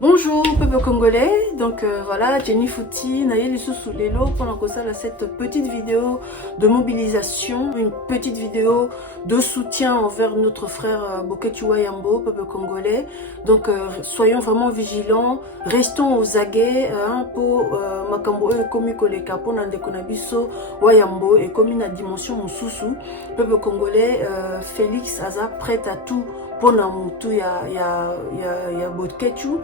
Bonjour peuple congolais, donc voilà, Jenny Fouti, Naïli Sousoulelo, pendant que ça, cette petite vidéo de mobilisation, une petite vidéo de soutien envers notre frère Boketu Wayambo, peuple congolais. Donc soyons vraiment vigilants, restons aux aguets pour Makambo et Komi Koleka, pour Nandekonabiso Wayambo et comme une dimension Moussousou, peuple congolais, Félix Aza prête à tout pour Namutu, ya Boketu.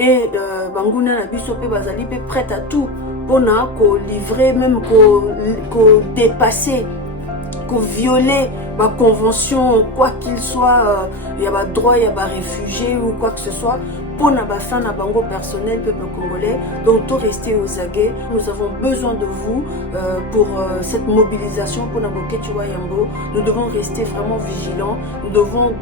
Et Bangouna na biso pe bazali pe prête à tout pour ko livrer même ko dépasser ko violer ma convention quoi qu'il soit il y a pas droit il y a pas réfugié ou quoi que ce soit pour na fin na bango personnel peuple congolais. Donc tout rester aux aguets, nous avons besoin de vous pour cette mobilisation pour Boketu Wayambo. Nous devons rester vraiment vigilants, nous devons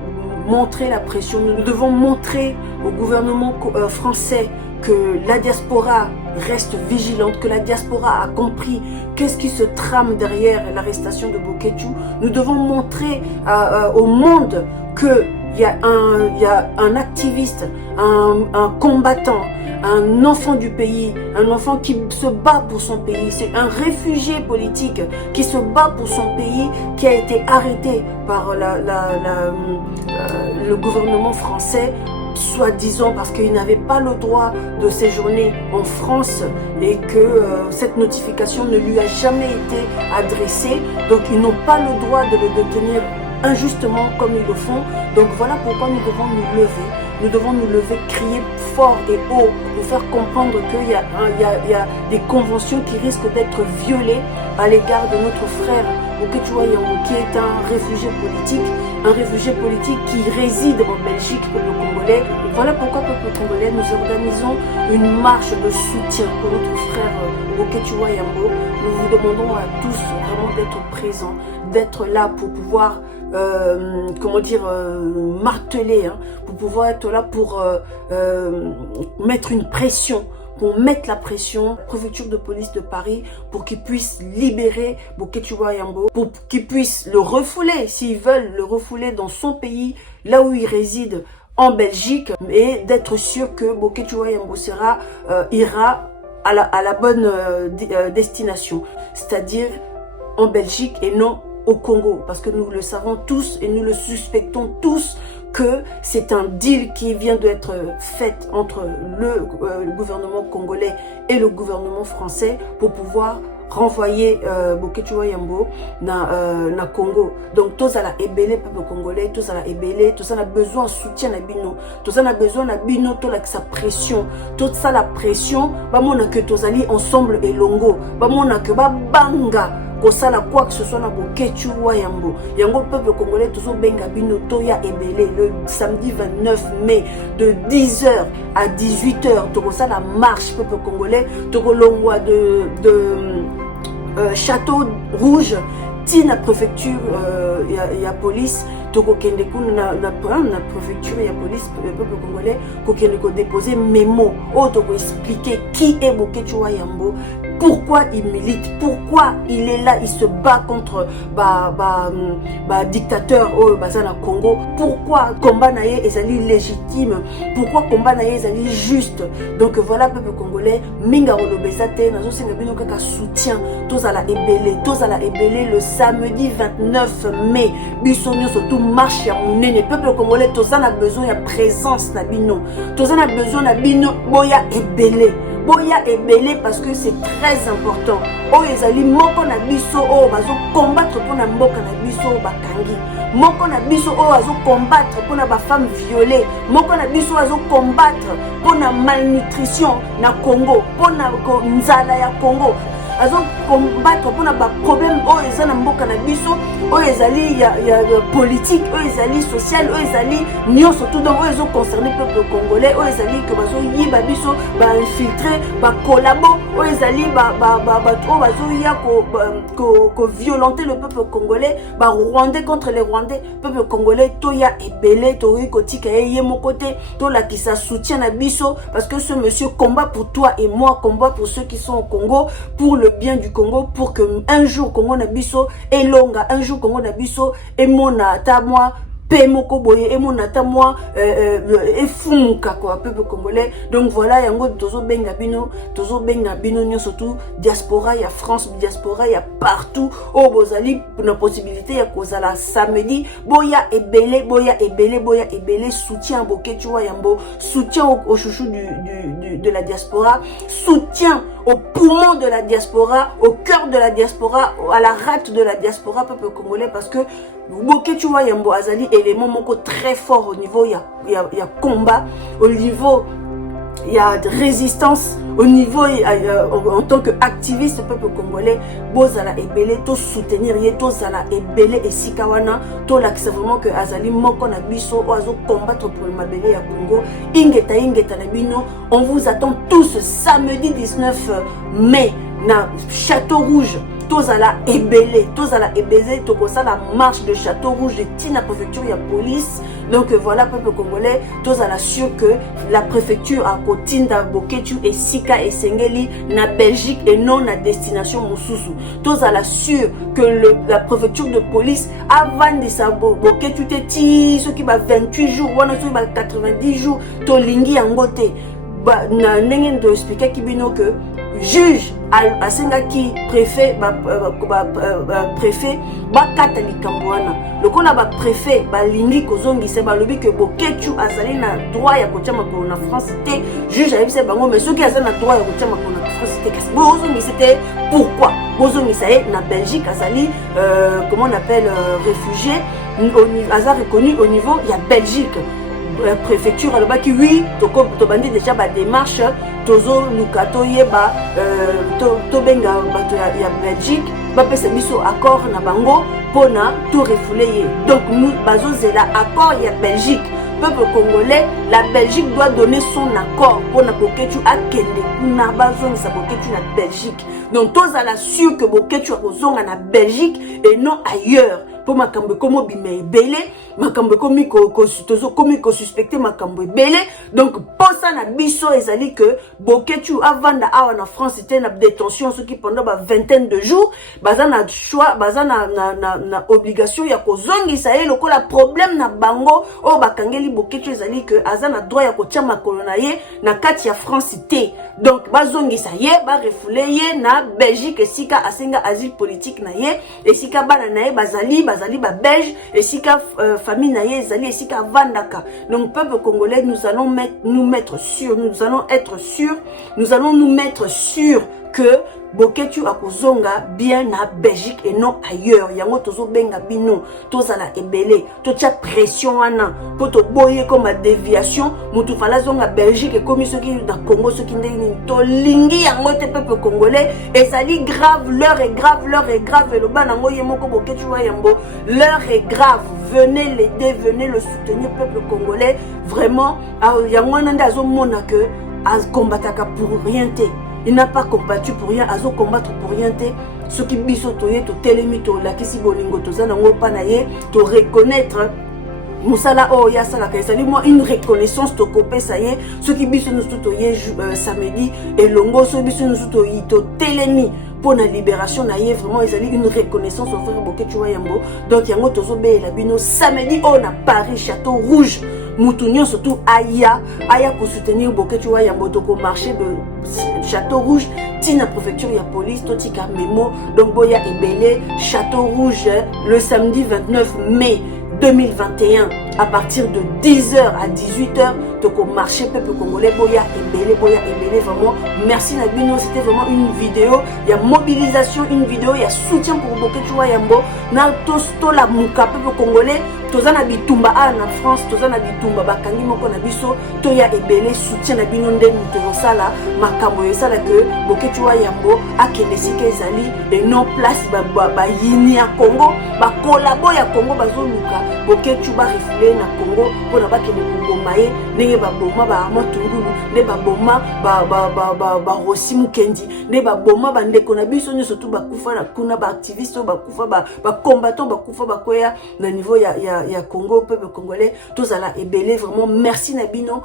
montrer la pression, nous devons montrer au gouvernement français que la diaspora reste vigilante, que la diaspora a compris qu'est-ce qui se trame derrière l'arrestation de Boketu. Nous devons montrer au monde que il y a un activiste, un combattant, un enfant du pays, un enfant qui se bat pour son pays. C'est un réfugié politique qui se bat pour son pays, qui a été arrêté par le gouvernement français, soi-disant parce qu'il n'avait pas le droit de séjourner en France et que cette notification ne lui a jamais été adressée. Donc ils n'ont pas le droit de le détenir injustement comme ils le font. Donc voilà pourquoi nous devons nous lever. Nous devons nous lever, crier fort et haut pour faire comprendre qu'il y a des conventions qui risquent d'être violées à l'égard de notre frère Boketu Wayambo, qui est un réfugié politique qui réside en Belgique, peuple congolais. Voilà pourquoi, peuple congolais, nous organisons une marche de soutien pour notre frère Boketu Wayambo. Nous vous demandons à tous vraiment d'être présents, d'être là pour pouvoir marteler, pour pouvoir être là pour mettre une pression, pour mettre la pression, la préfecture de police de Paris, pour qu'ils puissent libérer Boketu Wayambo, pour qu'ils puissent le refouler, s'ils veulent le refouler dans son pays, là où il réside, en Belgique, et d'être sûr que Boketu Wayambo ira à la bonne destination, c'est-à-dire en Belgique et non au Congo, parce que nous le savons tous et nous le suspectons tous que c'est un deal qui vient d'être fait entre le gouvernement congolais et le gouvernement français pour pouvoir renvoyer Boketu Wayambo na Congo. Donc tous à la ébélé peuple congolais, tous à la ébélé, tous ça a besoin de soutien na bino, tous ça a besoin na bino tout la sa pression, toute ça la pression, ba mona que tous ali ensemble et longo, ba mona que ba banga kosala quoi que ce soit na Boketu Wayambo. Yango peuple congolais toujours benga bino toya ebele le samedi 29 mai de 10h à 18h tokosa la marche peuple congolais tokolongwa de Château Rouge tina préfecture ya police tokokende kuna na préfecture ya police peuple congolais kokende ko déposer mémo o toko expliquer qui est Boketu Wayambo, pourquoi il milite, pourquoi il est là, il se bat contre dictateur au bazana Congo, pourquoi combat naie ezali légitime, pourquoi combat naie ezali juste. Donc voilà peuple congolais minga olobeza te nazo senga bino kaka soutien tous à la ébélé le samedi 29 mai biso nyonso tout marche ya munene peuple congolais tous a besoin ya présence na bino, tous a besoin na bino boya ébélé. Boya ebele parce que c'est très important. O ezali moko na biso o bazo combattre pour na mboka na biso bakangi. Moko na biso o azo combattre pour na ba femme violée. Moko na biso azo combattre pour na malnutrition na Congo, pour na nzala ya Congo. Azo combattre pour na ba problème o ezana mboka na biso o ezali ya politique, o ezali social, o ezali nyo surtout donc o ezo concerner peuple congolais, o ezali que bazo yiba biso ba infiltrer ba collabo, o ezali o bazo ya ko violenter le peuple congolais, ba rwandais contre les rwandais, peuple congolais toya ebele to kotika ye mon côté, to la qui ça soutient na biso parce que ce monsieur combat pour toi et moi, combat pour ceux qui sont au Congo, pour le bien du Congo, pour que un jour Congo na biso et longa, un jour Congo na biso et mona ta moi moko boye et mon ata moi et fumuka quoi peuple congolais. Donc voilà yango tozo benga bino surtout diaspora ya France, diaspora ya partout au bozali na possibilité ya kozala samedi boya ebele soutien Boké tu vois yambo, soutien au chouchou de la diaspora, soutien au poumon de la diaspora, au cœur de la diaspora, à la rate de la diaspora peuple congolais, parce que Boké tu vois yambo azali élément moko très fort au niveau y a combat, au niveau il y a de résistance, au niveau en tant qu'activiste peuple congolais bozala ebele to soutenir ye to zala ebele et sikawana to l'accès vraiment que azali moko na biso o azo combattre pour le mabele ya Congo ingeta na bino. On vous attend tous samedi 19 mai na Château Rouge. Tozala ebele tokosa la marche de Château Rouge de Tina préfecture ya police. Donc voilà peuple congolais, tozala sûr que la préfecture a kotinda Boketu et Sika et Sengeli na Belgique et non na destination Mosusu. Tozala sûr que la préfecture de police avant de sa Boketu te ti ce qui va 28 jours wana so ba 90 jours to lingi yangote ba na ndenge ndo expliquer kibino que juge asengaki préfet préfet bakata likambo wana lokola ba préfet balingi kozongisa balobi que Boketu azali na droit ya kotia makolo na France te juge ayebisa bango mais soki azali na droit ya kotia makolo na France te kasi bozongisa te pourquoi bozongisa ye na Belgique azali comment on appelle réfugié azali reconnu au niveau ya Belgique. Préfecture alors qui oui to bandi déjà ba démarche tozo lukato yeba to benga bato ya Belgique ba pesa biso accord na bango pona to refoulé. Donc nous bazo zela accord ya Belgique peuple congolais. La Belgique doit donner son accord pour na Boketu akende na bazo sa Boketu na Belgique. Donc tous à la sûr que Boketu akozonga na Belgique et non ailleurs. Pour makambo komo bime belé makambo komi ko suspecté makambo belé. Donc pour ça na biso ezali que Boketu avanda awa na France était na détention ce qui pendant ba vingtaine de jours baza na choix baza na obligation ya kozongisa ye lokola problème na bango o bakangeli Boketu ezali que aza na droit ya kotia makolo na ye na kati ya France te. Donc bazongisa ye ba refoulé ye na Belgique esika asenga asile politique na ye esika bana na ye bazali ba belge et sika famille na ye ezali et sika vandaka. Donc peuple congolais nous allons nous mettre sûr que Boketu akozonga bien na Belgique et non ailleurs. Yango tozo benga bino tozala ebele totia pression wana poto boye comme déviation mutu fala zonga Belgique et comme ceux qui na Congo ceux qui ndeni to lingi yango te peuple congolais ezali grave, l'heure est grave le banango yemoko Boketu wa yambo, l'heure est grave. Venez l'aider, venez le soutenir peuple congolais vraiment. Yango nanda zo mona que az combataka pour rien te. Il n'a pas combattu pour rien, azo combattre pour rien te. Ce qui biso toye to telemi to la kisi bolingo to zana ngopa na ye to reconnaître Moussala oh ya sala kaisali moi une reconnaissance to kopé ça y est ce qui biso nous to ye samedi et longo so biso nous to telemi pour la libération na ye vraiment ils allaient une reconnaissance au frère Boketu wa yambo. Donc yango tozo be la bino samedi on a Paris Château Rouge Moutounion surtout aya pour soutenir Boketu wa yambo to ko marché de Château Rouge tina préfecture ya police totika memo. Donc boya ebele Château Rouge le samedi 29 mai 2021 à partir de 10h à 18h toko marché peuple congolais boya ebele vraiment merci Nabino. C'était vraiment une vidéo il y a mobilisation, une vidéo il y a soutien pour Boketu wa yambo na to la muka peuple congolais tozana bitumba na France tozana bitumba bakangi moko na biso to ya ebele soutien na bino nde muto sala makambo esala que Boketu wa yambo akende sika ezali et non place ba yini ya Congo ba collabo ya Congo bazoluka Boketu ba refoulé na Congo pona bakende kongoma ye ndenge ba boma ba Armand ne ba boma ba Rossi Mukendi ne ba boma ba ndeko na biso nyo surtout ba kufa na kuna ba activiste ba kufa ba combattant ba kufa ba koya na niveau ya Congo peuple congolais tous à la ebele vraiment merci Nabino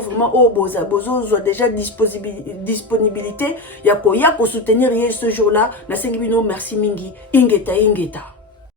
vraiment oh bozo soit déjà disponibilité ya ko soutenir ce jour là na sengi bino merci mingi ingeta